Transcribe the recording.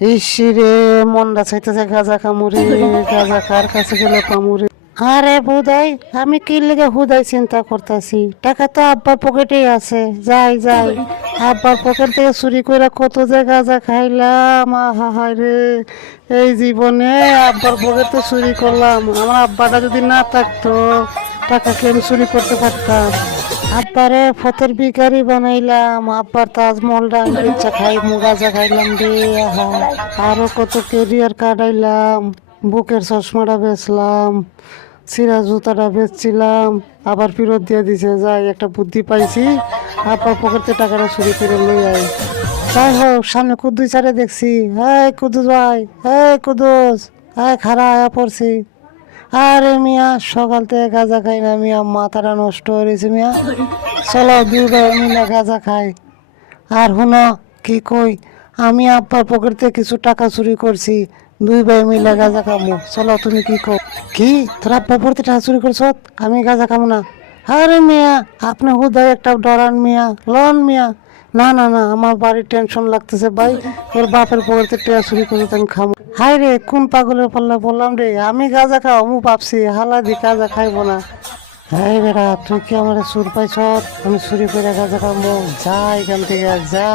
ইসিরে, মনটা চাইতেছে গাজা কামুরি, গাজা কার কাছে গেলে কামুরি? আরে বুদাই আমি কি লেগে হুদাই চিন্তা করতেছি? টাকা তো আব্বার পকেটেই আছে। যাই যাই। আব্বার পকেট থেকে চুরি করে কত যে গাজা খাইলাম আহা হায় রে। এই জীবনে আব্বার পকেট তো চুরি করলাম। আমার আব্বাটা যদি না থাকতো, টাকা কেন চুরি করতে পারতাম? আব্বারে ফতের বিকারি বানাইলাম, আব্বার তাজমহলটা ইচ্ছা খাই মুগাজা খাইলাম রে আরও কত কেরিয়ার কাটাইলাম, বুকের চশমাটা বেচলাম, সিরা জুতাটা বেচছিলাম, আবার ফেরত দিয়ে দিছে, যাই, একটা বুদ্ধি পাইছি, আব্বার পকেটে টাকাটা চুরি করে লই আই যাই হোক, সামনে কুদ্দুস চারে দেখছি হ্যাঁ কুদ্দুস ভাই হ্যাঁ কুদ্দুস হ্যাঁ খারা আয়া পড়ছি। আরে মিয়া, সকাল থেকে গাঁজা খাই না মিয়া, মাথাটা নষ্ট হয়ে গেছে মিয়া। চলো দুই ভাই মিলে গাঁজা খাই। আর হুনো, কি কই? আমি আব্বার পকেট থেকে কিছু টাকা চুরি করছি। দুই ভাই মিলে গাঁজা খামো। চলো, তুমি কি কো কি? তোরা পকেটে টাকা চুরি করছ? আমি গাঁজা খামো না। আরে মিয়া, আপনি হুদায় একটা ডরান মিয়া লন মিয়া। না না না, আমার বাড়ির টেনশন লাগতেছে ভাই। ওর বাপের পকেটে টেয়া চুরি করে তাই খামো। হাই রে, কোন পাগলের পাল্লা বললাম রে? আমি গাঁজা খাও মু ভাবছি হালা দি গাঁজা খাইব না। হ্যাঁ বেড়া তুই কি আমার সুর পাইছ আমি চুরি করে গাঁজা খাব যা এখান থেকে, যা।